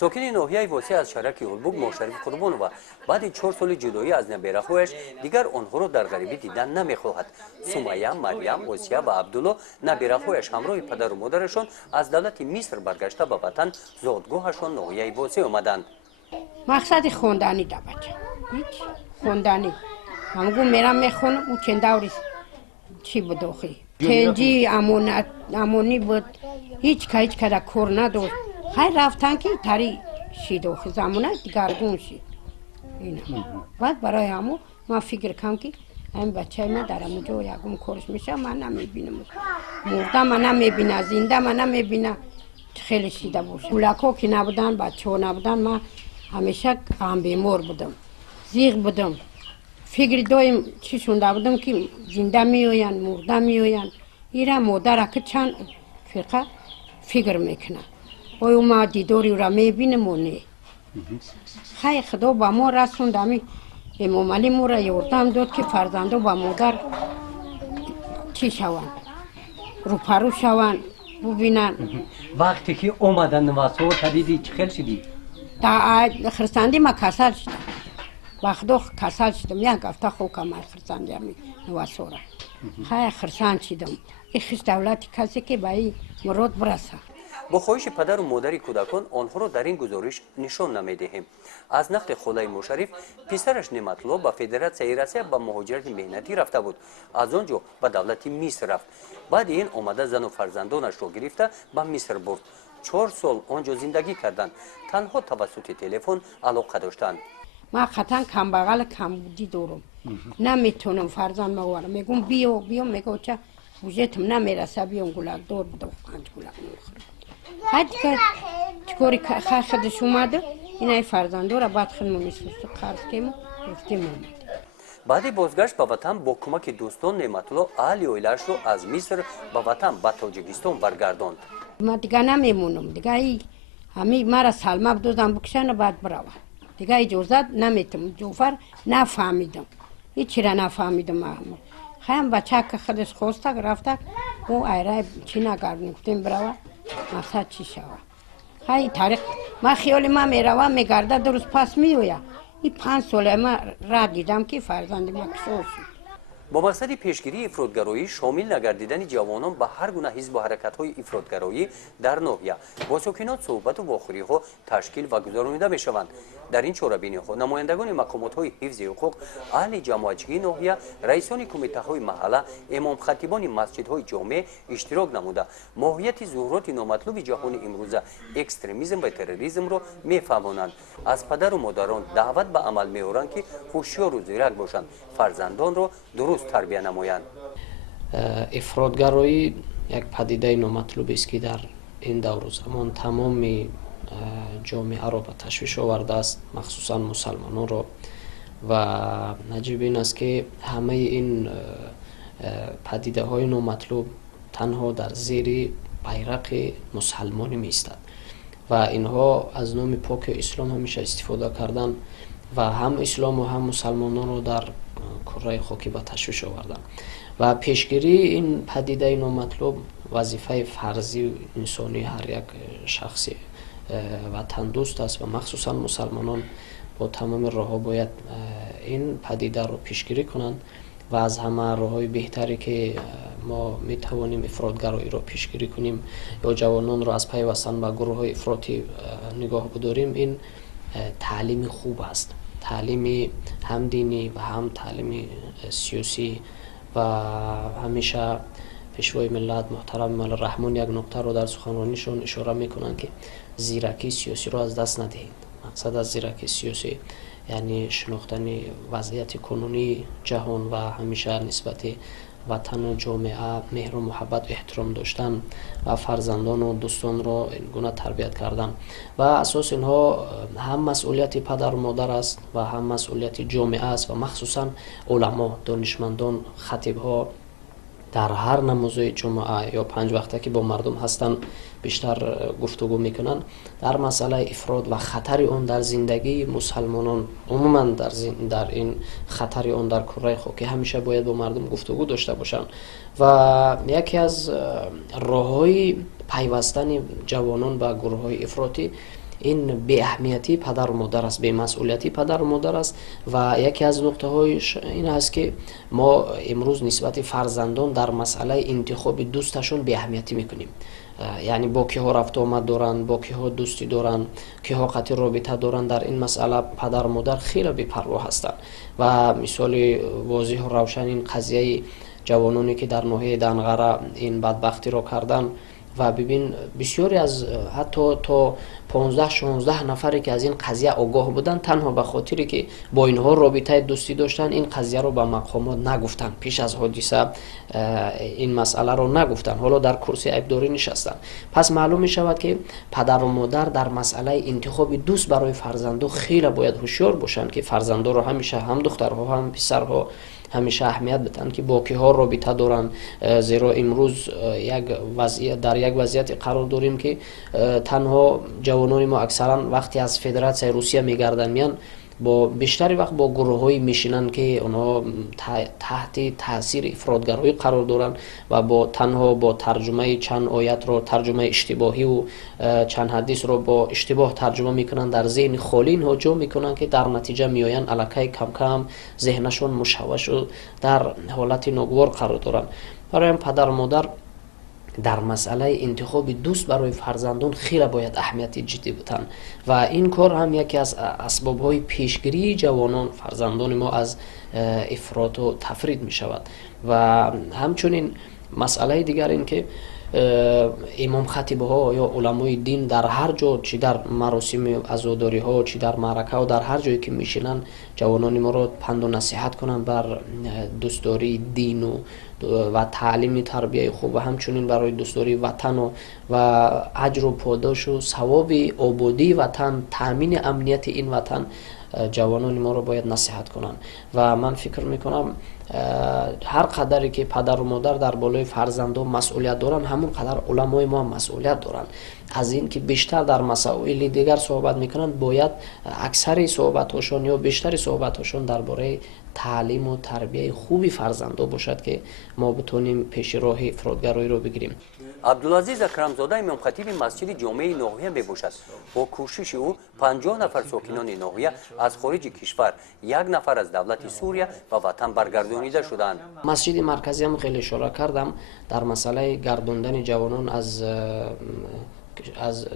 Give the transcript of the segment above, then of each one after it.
ساکن ناحیه واسع از شهرک البوگ مشرف قربان و بعد 4 سال جدایی از نبیره‌هایش دیگر آنها را در غریبی دیدن نمی‌خواهد. سمیه، مریم، آسیا و عبدالله نبیره‌هایش همراه پدر و مادرشان از دولت مصر برگشته به وطن زادگاهشان ناحیه واسع آمدند. مقصد خوندنی دا بچه هیچ خوندنی همگو میرم میخونم او چند دوری چی بود آخی تنجی امونی بود هیچ که در کور نداشت خیلی رفتن که تری شید آخی زمانه دیگرگون شید بعد برای همو من فکر کنم که این بچه من در همه جا یکم کارش میشه من نمیبینم مرده من نمیبینم زنده من نمیبینم خیلی شیده باشه کولکا که نبودن بچه ها نبودن من همیشه هم بیمار بودم زیغ بودم فکر دایم چی شونده بودم که زنده میوین مرده میوین ایره مادر که چند فرقه فکر میکنه آیا ما دیداری را میبینم و نه خیلی خدا با ما رسوند همی امام علی ما را یاردم داد که فرزنده با مادر چی شوند روپرو شوند ببینن وقتی که اومدن واسه تدیدی چه خیلی شدی؟ تا خرسندی ما کسل شدم وقتا کسل شدم یک هفته خوب کمر خرسندی همی نواسو را خیلی خرسند شدم این خیش دولتی کسی که به این مراد برسه با خواهش پدر و مادر کودکان آنها را در این گزارش نشان نمیدهیم. از نقل خدای مشرف پسرش نعمتالله به فدراسیون روسیه به مهاجرت مهنتی رفته بود. از آنجا به دولت مصر رفت. بعد این آمده زن و فرزندانش را گرفته به مصر برد. 4 سال آنجا زندگی کردند. تنها توسط تلفن علاقه داشتند. من خطا کم بغل کم بودی دارم نمیتونم فرزند مورم میگم بیا میگم چه وجهتم نمیرسه بیام گلک دار بودم 5 گلک میخورم حتی که چکاری خودش اومده اینای فرزنده را بعد خیلی میسوست قرض کم رفتیم اومد بعد بازگشت به وطن با کمک دوستان نعمتالله اهل اویلش رو از مصر به وطن به تاجیکستان برگرداند. من دیگه نمیمونم دیگه همه مرا سلمه بدوزم بکشن و بعد بروم دیگه اجازت نمیتم جوفر نفهمیدم هیچی را نفهمیدم خیلی بچه که خودش خواسته رفته او ایره چی نگردن گفتیم بروم مقصد چی شود خیلی طریق من خیال من میروم میگرده درست پس میویم این 5 ساله من را دیدم که فرزند من کشور شد با مقصد پیشگیری افراطگرایی شامل نگردیدن جوانان به هر گونه حزب و حرکت‌های افراطگرایی در ناحیه با ساکنان صحبت و واخوری‌ها تشکیل و گذرانیده می‌شوند. در این چاره‌بینی‌ها نمایندگان مقامات‌های حفظ حقوق، اهل جماعتچی ناحیه، رئیسان کمیته‌های محله، امام خطیبان مسجدهای جامع اشتراک نموده ماهیت ظهورات نامطلوب جهان امروزه اکستریمیسم و تروریسم را می‌فهمانند. از پدر و مادران دعوت به عمل می‌آورند که هوشیار و زیرک باشند، فرزندان را درست تربیت نمایند. افراطگرایی یک پدیده نامطلوب است که در این دور و زمان تمام جامعه را به تشویش آورده است، مخصوصا مسلمانان را و نجیب این است که همه این پدیده های نامطلوب تنها در زیر بیرق مسلمانی می ایستد و اینها از نام پاک اسلام همیشه استفاده کردن و هم اسلام و هم مسلمانان را در کره خاکی به تشویش آوردن و پیشگیری این پدیده نامطلوب وظیفه فرضی انسانی هر یک شخصی وطن دوست است و مخصوصا مسلمانان با تمام راه‌ها باید این پدیده رو پیشگیری کنند و از همه راه‌های بهتری که ما میتوانیم افراطگرایی را پیشگیری کنیم یا جوانان را از پیوستن به گروه‌های افراطی نگاه بداریم این تعلیم خوب است، تعلیم هم دینی و هم تعلیم سیاسی و همیشه پیشوای ملت محترم مولا رحمان یک نکته رو در سخنرانیشون اشاره میکنن که زیرکی سیاسی رو از دست ندهید. مقصد از زیرکی سیاسی یعنی شناختن وضعیت کنونی جهان و همیشه نسبت وطن و جامعه مهر و محبت و احترام داشتن و فرزندان و دوستان را این گونه تربیت کردن و اساس اینها هم مسئولیت پدر و مادر است و هم مسئولیت جامعه است و مخصوصا علما، دانشمندان، خطیبها در هر نمازهای جمعه یا 5 وقته که با مردم هستن بیشتر گفتگو میکنن در مسئله افراد و خطر آن در زندگی مسلمانان عموما در این خطر آن در کره خاکی همیشه باید با مردم گفتگو داشته باشن و یکی از راههای پیوستن جوانان به گروه‌های افراطی این بی اهمیتی پدر و مادر است، بی مسئولیتی پدر و مادر است. و یکی از نقطه هایش این است که ما امروز نسبت فرزندان در مسئله انتخاب دوستشون بی اهمیتی میکنیم. یعنی با کیها رفت آمد دارن، با کیها دوستی دارن، کیها قطع رابطه دارن، در این مسئله پدر و مادر خیلی بی‌پروا هستند. و مثال واضح و روشن این قضیه جوانانی که در ناحیه دنغره این بدبختی را کردن و ببین بسیاری از حتی تا 15-16 نفری که از این قضیه آگاه بودن تنها به خاطری که با اینها رابطه دوستی داشتن این قضیه رو به مقامات نگفتن، پیش از حادثه این مسئله رو نگفتن، حالا در کرسی عیبداری نشستن. پس معلوم می شود که پدر و مادر در مسئله انتخاب دوست برای فرزندو خیلی باید هوشیار باشند که فرزندو رو همیشه هم دخترها هم پسرها همیشه اهمیت بدن که با کیها رابطه دارن. زیرا امروز در یک وضعیت قرار داریم که تنها جوانان ما اکثرا وقتی از فدراسیون روسیه میگردن میان با بیشتری وقت با گروه های میشینن که اونها تحت تاثیر افراطگرایی قرار دارن و تنها با ترجمه چند آیت رو ترجمه اشتباهی و چند حدیث رو با اشتباه ترجمه میکنن، در ذهن خالی اینها جو میکنن که در نتیجه میآین الکی کم کم ذهنشون مشوش و در حالت ناگوار قرار دارن. برای پدر و مادر در مسئله انتخاب دوست برای فرزندان خیلی باید اهمیت جدی بدن و این کار هم یکی از اسباب‌های پیشگیری جوانان فرزندان ما از افراط و تفرید می شود. و همچنین مسئله دیگر این که امام خطیب ها یا علمای دین در هر جا، چی در مراسم عزاداری ها چی در معرکه و در هر جایی که میشینن جوانان ما رو پند و نصیحت کنن بر دوستداری دین و تعلیم تربیه خوب و همچنین برای دوستداری وطن و اجر و پاداش و ثواب آبادی وطن، تامین امنیت این وطن جوانان ما رو باید نصیحت کنن. و من فکر میکنم هر قدری که پدر و مادر در بالای فرزندان مسئولیت دارن همون قدر علمای ما هم مسئولیت دارن. از این که بیشتر در مسائل دیگر صحبت میکنن باید اکثر صحبتاشون یا بیشتر صحبتاشون درباره تعلیم و تربیه خوبی فرزندان باشد که ما بتونیم پیش راه افراطگرایی رو بگیریم. عبدالعزیز اکرمزاده امام خطیب مسجد جامع ناحیه میباشد. با کوشش او 50 نفر ساکنان ناحیه از خارج کشور، 1 نفر از دولت سوریه و وطن برگردانیده شدند. مسجد مرکزی هم خیلی اشاره کردم در مسئله گرداندن جوانان از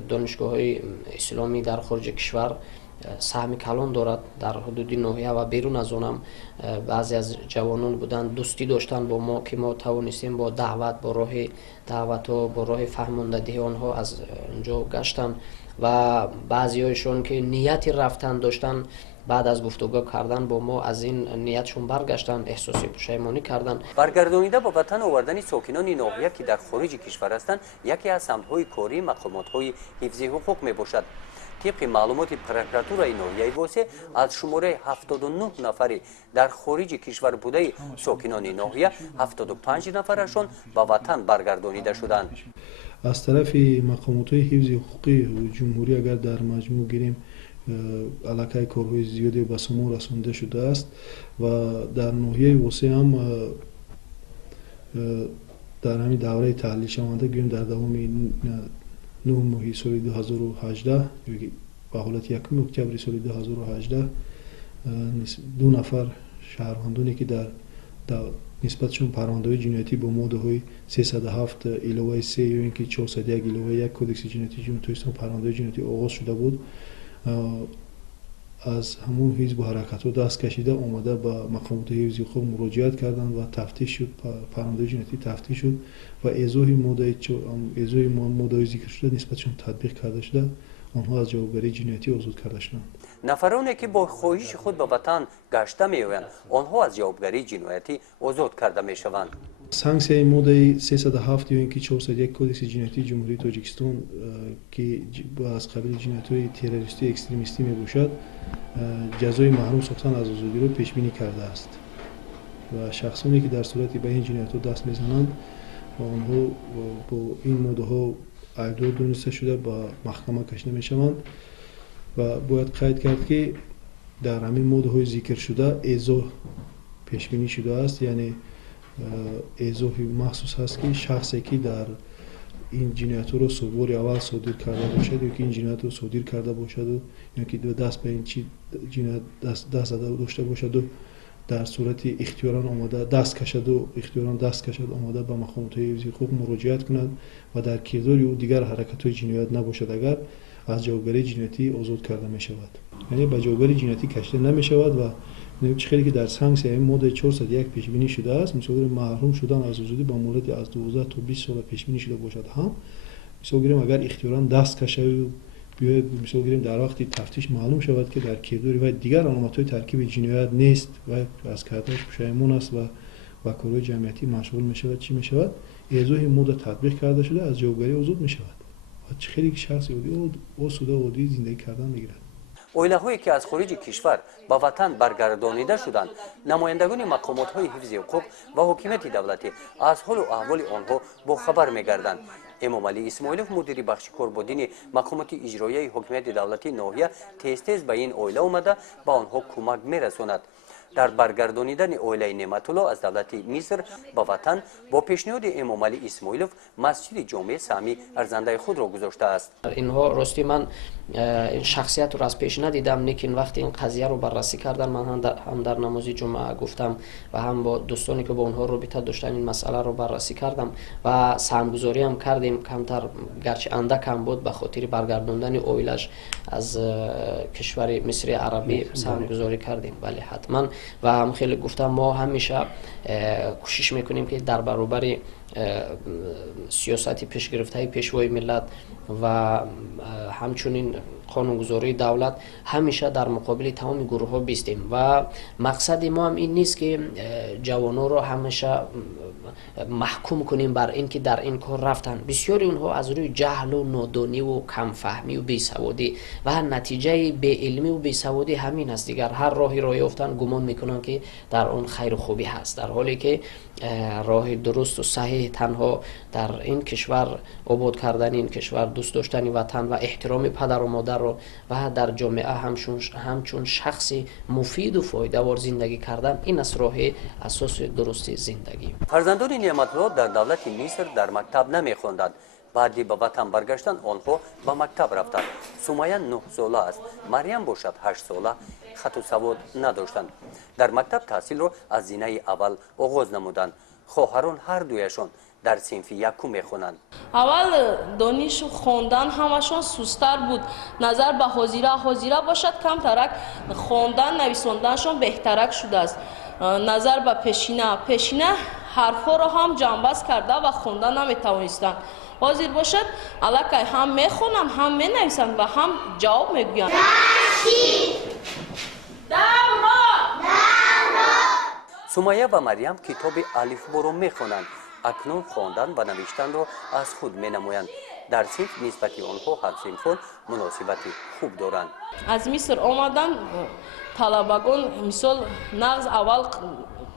دانشگاه‌های اسلامی در خارج کشور سهم کلان دارد. در حدود ناحیه و بیرون از اونم بعضی از جوانان بودن دوستی داشتن با ما که ما توانستیم با دعوت، با راه دعوت و با راه فهماندهی آنها از اونجا گشتن و بعضی هایشون که نیتی رفتن داشتن بعد از گفتگو کردن با ما از این نیتشون برگشتن، احساس پشیمانی کردن. برگردانیده با وطن آوردن ساکنان ناحیه که در خارج کشور هستند یکی از سمت‌های کاری مقامات‌های حفظ حقوق میباشد. طبق معلومات پروکراتورای ناحیه واسه از شماره 79 نفری در خارج کشور بوده ساکنان ناحیه 75 نفرشون به وطن برگردانیده شدند. از طرف مقامات حفظ حقوقی جمهوری اگر در مجموع گیریم علاقه کارهای زیادی به سمو رسانده شده است و در ناحیه واسه هم در همین دوره تحلیل شونده گیریم در دوام 9 ماه سال 2018 به حالت 1 اکتبر سال 2018 2 نفر شهروندانی که در نسبتشون پرونده‌های جنایتی با ماده‌های 307 علاوه 3 یا اینکه 401 علاوه 1 کدکس جنایتی جمهوری اسلامی پرونده جنایتی آغاز شده بود، از همون حزب و حرکت‌ها دست کشیده اومده به مقامات حفظ حقوق مراجعت کردند و تفتیش شد، پرونده جنایتی تفتیش شد و ازای ماده‌های ذکر شده نسبتشون تطبیق کرده شده، آنها از جوابگری جنایتی آزاد کرده شدند. نفرانی که با خواهش خود به وطن گشته می‌آیند آنها از جوابگری جنایتی آزاد کرده می‌شوند. سانکسیای ماده 307 یا اینکه 401 کدکس جنایتی جمهوری تاجیکستان که از قبیل جنایت‌های تروریستی اکستریمیستی میباشد جزای محروم ساختن از آزادی رو پیش بینی کرده است و شخصانی که در صورتی به این جنایت‌ها دست میزنند و آنها با این ماده‌ها عیبدار دونسته شده به محکمه کشیده میشوند و باید قید کرد که در همین ماده‌های ذکر شده اعزا پیش بینی شده است، یعنی اعزای مخصوص هست که شخصی که در این جنایت رو بار اول صادر کرده باشد یا که این جنایت رو صادر کرده باشد و یا که دست به این چی جنایت دست زده داشته باشد و در صورت اختیاران آماده دست کشد آماده به مقامات حفظی حقوق مراجعت کند و در کردار او دیگر حرکت‌های جنایت نباشد اگر از جوابگری جنایتی آزاد کرده می شود. یعنی به جوابگری جنایتی کشیده نمی شود و چیزی که در سانکسیون ماده 401 پیش بینی شده است، مثلا محروم شدن از آزادی با مدت از 12 تا 20 سال پیش بینی شده باشد هم مثلا اگر اختیاران دست کشه بیاید مثلا در وقتی تفتیش معلوم شود که در کردار و دیگر علامت‌های ترکیب جنایت نیست و از کردنش پشیمون است و کارهای جمعیتی مشغول می شود چی می شود اعضای ماده تطبیق کرده شده از جوابگری آزاد می شود و خیلی شخص عادی زندگی کردن میگیرد. اویله‌هایی که از خارج کشور به وطن برگردانیده شدند نمایندگان مقامات‌های حفظ حقوق و حکومت دولتی از حال و احوال آنها باخبر می‌گردند. امام علی اسماعیلوف مدیر بخش کاربردین مقامات اجرایی حکومت دولتی ناحیه تیز به این اویله آمده به آنها کمک می‌رساند. در برگردانیدن اویله نعمت الله از دولت مصر به وطن با پیشنهاد امام علی اسماعیلوف مسجد جامع سهمی ارزنده خود را گذاشته است. اینها راستی من این شخصیت رو از پیش ندیدم، لیکن وقتی این قضیه رو بررسی کردن من هم در نماز جمعه گفتم و هم با دوستانی که با اونها رابطه داشتن این مسئله رو بررسی کردم و سهمگذاری هم کردیم. کمتر گرچه اندک هم بود به خاطر برگرداندن اویلش از کشور مصر عربی سهمگذاری کردیم. ولی حتما و هم خیلی گفتم ما همیشه کوشش میکنیم که در برابر سیاست پیش گرفته پیشوای ملت و همچنین قانونگذاری دولت همیشه در مقابل تمام گروه ها بیستیم و مقصد ما هم این نیست که جوانان رو همیشه محکوم کنیم بر این که در این کار رفتن. بسیاری اونها از روی جهل و نادانی و کمفهمی و بیسوادی و نتیجه بی علمی و بیسوادی همین است. دیگر هر راهی را یافتن گمان میکنن که در اون خیر و خوبی هست، در حالی که راه درست و صحیح تنها در این کشور آباد کردن این کشور، دوست داشتن وطن و احترام پدر و مادر و در جامعه همچون شخصی مفید و فایده وار زندگی کردن، این است راه اساس درست زندگی. فرزندان نعمت الله در دولت مصر در مکتب نمیخواندند. بعدی به وطن برگشتن آنها به مکتب رفتند. سمیه 9 ساله است، مریم باشد 8 ساله، خط و سواد نداشتند. در مکتب تحصیل را از زینه اول آغاز نمودند. خواهران هر دویشان در صنف یکم میخوانند. اول دانش و خواندن همشون سست‌تر بود. نظر به حاضره باشد کمترک، خواندن نویساندنشون بهترک شده است. نظر به پیشینه حرفا را هم جنبش کرده و خوندن نمیتوانستند. حاضر باشد الکی هم میخونند هم مینویسند و هم جواب میگویند. سمیه و مریم کتاب الفبا را میخوانند. اکنون خواندن و نوشتن را از خود مینمایند. در صنف نسبت آنها هر صنفان مناسبتی خوب دارند. از مصر آمدن طلبگان مثال نغز اول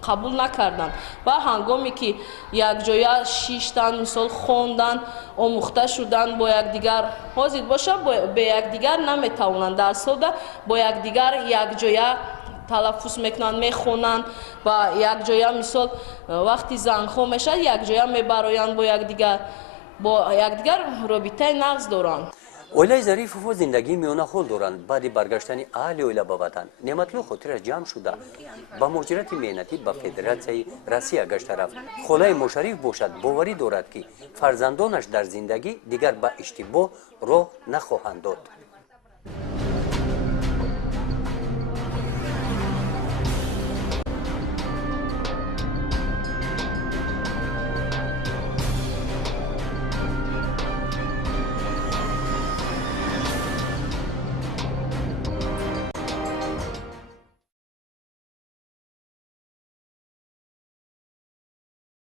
قبول نکردند و هنگامی که یک جای شیشتن مثال خواندن آموخته شدن با یکدیگر حاضر باشند به یکدیگر نمیتوانند در ساده با یکدیگر یک جای تلفظ میکنند میخونند و یک جای مثال وقتی زنگ ها میشد یک جای میبرایند با یکدیگر رابطه نغز دارند. اویله ظریف و زندگی میانه حال دارند. بعد برگشتن اهل اویله به وطن نعمت الله خاطرش جمع شده با مهاجرت مهنتی به فدراسیای روسیه گشته رفت. خاله مشرف باشد باوری دارد که فرزندانش در زندگی دیگر به اشتباه راه نخواهند داد.